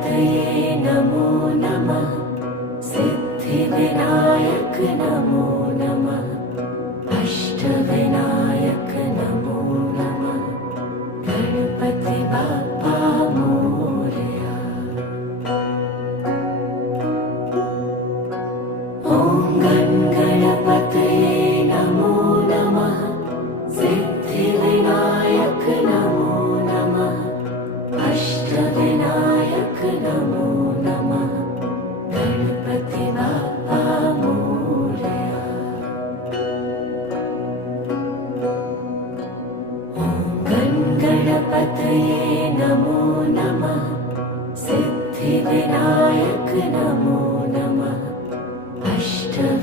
तये नमो नमः। सिद्धिविनायक नमो नमः। अष्टविनायक नमो नमः। गणपति बाप्पा मोरया। ॐ गणपतये नमो नमः। सिद्धिविनायक नमो नमः। अष्टविनायक नमो नमः। गणपति बाप्पा मोरया। ॐ गणपतये नमो नमः। सिद्धिविनायक नमो नमः। अष्टविनायक